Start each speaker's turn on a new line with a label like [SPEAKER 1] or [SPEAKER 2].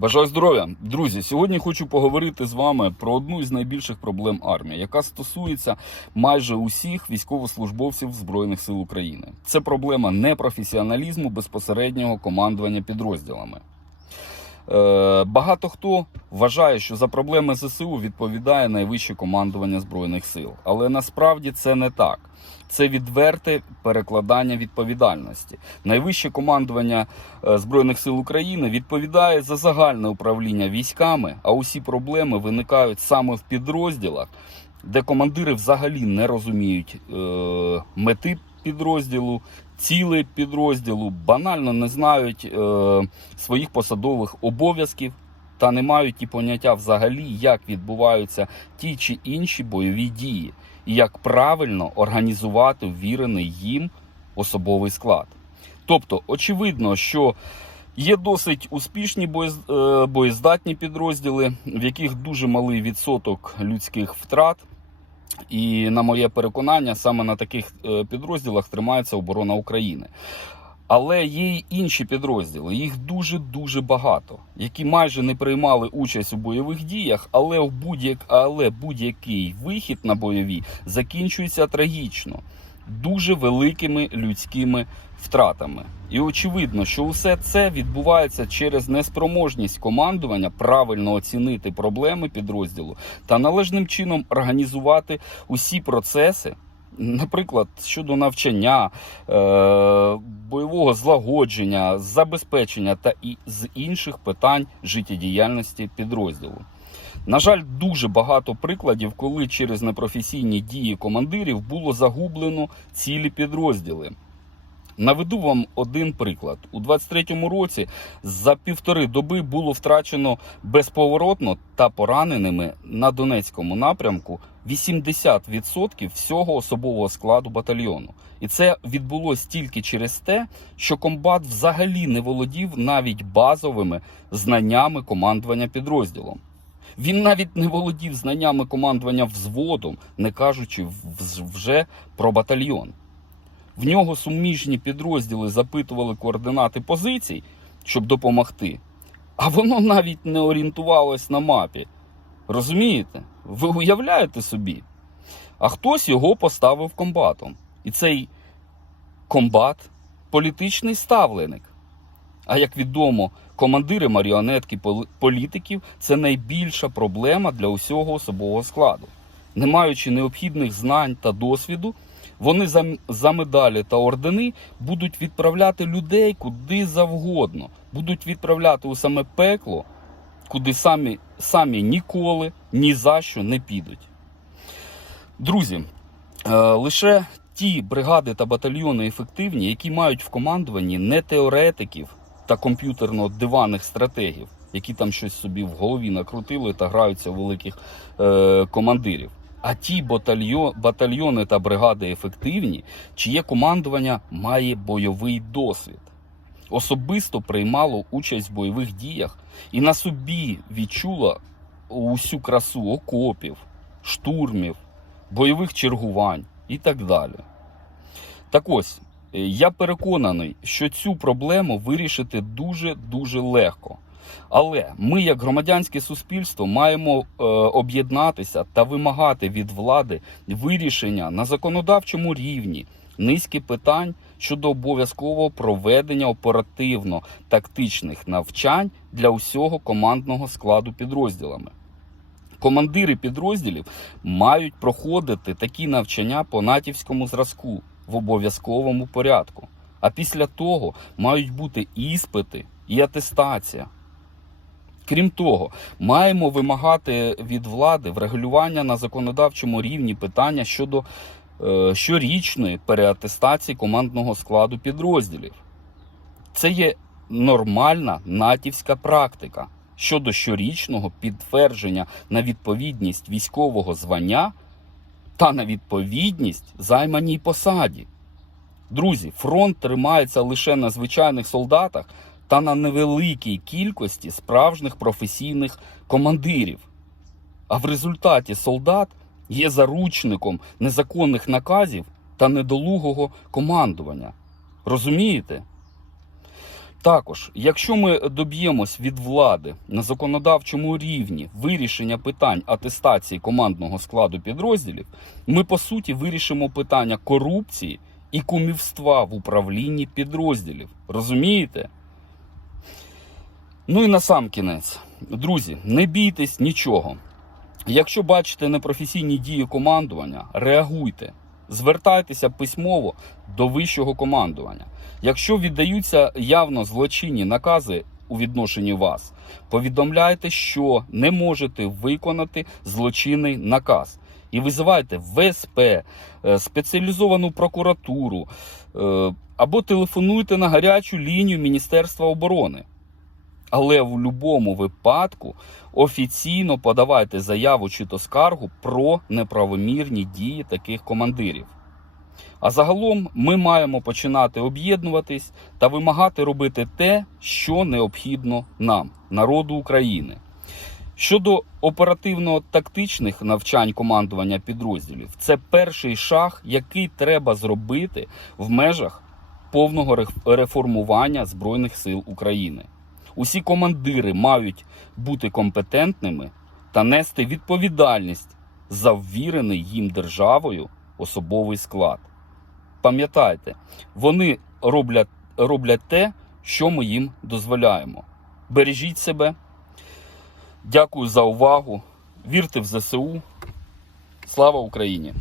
[SPEAKER 1] Бажаю здоров'я, друзі. Сьогодні хочу поговорити з вами про одну із найбільших проблем армії, яка стосується майже усіх військовослужбовців збройних сил України. Це проблема непрофесіоналізму безпосереднього командування підрозділами. Е, Багато хто вважає, що за проблеми ЗСУ відповідає найвище командування збройних сил, але насправді це не так. Це відверте перекладання відповідальності. Найвище командування е, Збройних сил України відповідає за загальне управління військами, а усі проблеми виникають саме в підрозділах, де командири взагалі не розуміють е, мети підрозділу, цілей підрозділу, банально не знають е, своїх посадових обов'язків та не мають і поняття взагалі, як відбуваються ті чи інші бойові дії, і як правильно організувати ввірений їм особовий склад. Тобто, очевидно, що є досить успішні е, боєздатні підрозділи, в яких дуже малий відсоток людських втрат. І на моє переконання, саме на таких е, підрозділах тримається оборона України. Але є й інші підрозділи, їх дуже дуже багато, які майже не приймали участь у бойових діях, але в будь-як але будь-який вихід на бойові закінчується трагічно, дуже великими людськими втратами. І очевидно, що усе це відбувається через неспроможність командування правильно оцінити проблеми підрозділу та належним чином організувати усі процеси. Наприклад, щодо навчання, е, бойового злагодження, забезпечення та і з інших питань життєдіяльності підрозділу. На жаль, дуже багато прикладів, коли через непрофесійні дії командирів було загублено цілі підрозділи. Наведу вам один приклад. У 23-му році за півтори доби було втрачено безповоротно та пораненими на Донецькому напрямку 80% всього особового складу батальйону. І це відбулось тільки через те, що комбат взагалі не володів навіть базовими знаннями командування підрозділом. Він навіть не володів знаннями командування взводом, не кажучи вже про батальйон. В нього суміжні підрозділи запитували координати позицій, щоб допомогти, а воно навіть не орієнтувалось на мапі. Розумієте? Ви уявляєте собі? А хтось його поставив комбатом. І цей комбат політичний ставленик. А як відомо, командири маріонетки політиків це найбільша проблема для усього особового складу. Не маючи необхідних знань та досвіду, вони за, медалі та ордени будуть відправляти людей куди завгодно, будуть відправляти у саме пекло, куди самі, самі ніколи ні за що не підуть. Друзі, е, лише ті бригади та батальйони ефективні, які мають в командуванні не теоретиків та комп'ютерно-диванних стратегів, які там щось собі в голові накрутили та граються у великих е, командирів. А ті батальйо, батальйони та бригади ефективні, чиє командування має бойовий досвід. Особисто приймало участь в бойових діях і на собі відчуло усю красу окопів, штурмів, бойових чергувань і так далі. Так ось, я переконаний, що цю проблему вирішити дуже-дуже легко. Але ми, як громадянське суспільство, маємо е, об'єднатися та вимагати від влади вирішення на законодавчому рівні низки питань щодо обов'язкового проведення оперативно-тактичних навчань для усього командного складу підрозділами. Командири підрозділів мають проходити такі навчання по натівському зразку в обов'язковому порядку. А після того мають бути іспити і атестація. Крім того, маємо вимагати від влади врегулювання на законодавчому рівні питання щодо е, щорічної переатестації командного складу підрозділів. Це є нормальна натівська практика щодо щорічного підтвердження на відповідність військового звання та на відповідність займаній посаді. Друзі, фронт тримається лише на звичайних солдатах та на невеликій кількості справжніх професійних командирів. А в результаті солдат є заручником незаконних наказів та недолугого командування. Розумієте? Також, якщо ми доб'ємось від влади на законодавчому рівні вирішення питань атестації командного складу підрозділів, ми по суті вирішимо питання корупції і кумівства в управлінні підрозділів. Розумієте? Ну і на сам кінець, друзі, не бійтесь нічого. Якщо бачите непрофесійні дії командування, реагуйте, звертайтеся письмово до вищого командування. Якщо віддаються явно злочинні накази у відношенні вас, повідомляйте, що не можете виконати злочинний наказ. І визивайте ВСП, е, спеціалізовану прокуратуру е, або телефонуйте на гарячу лінію Міністерства оборони. Але в будь-якому випадку офіційно подавайте заяву чи то скаргу про неправомірні дії таких командирів. А загалом ми маємо починати об'єднуватись та вимагати робити те, що необхідно нам, народу України. Щодо оперативно-тактичних навчань командування підрозділів, це перший шаг, який треба зробити в межах повного реформування Збройних сил України. Усі командири мають бути компетентними та нести відповідальність за ввірений їм державою особовий склад. Пам'ятайте, вони роблять, роблять те, що ми їм дозволяємо. Бережіть себе. Дякую за увагу. Вірте в ЗСУ. Слава Україні!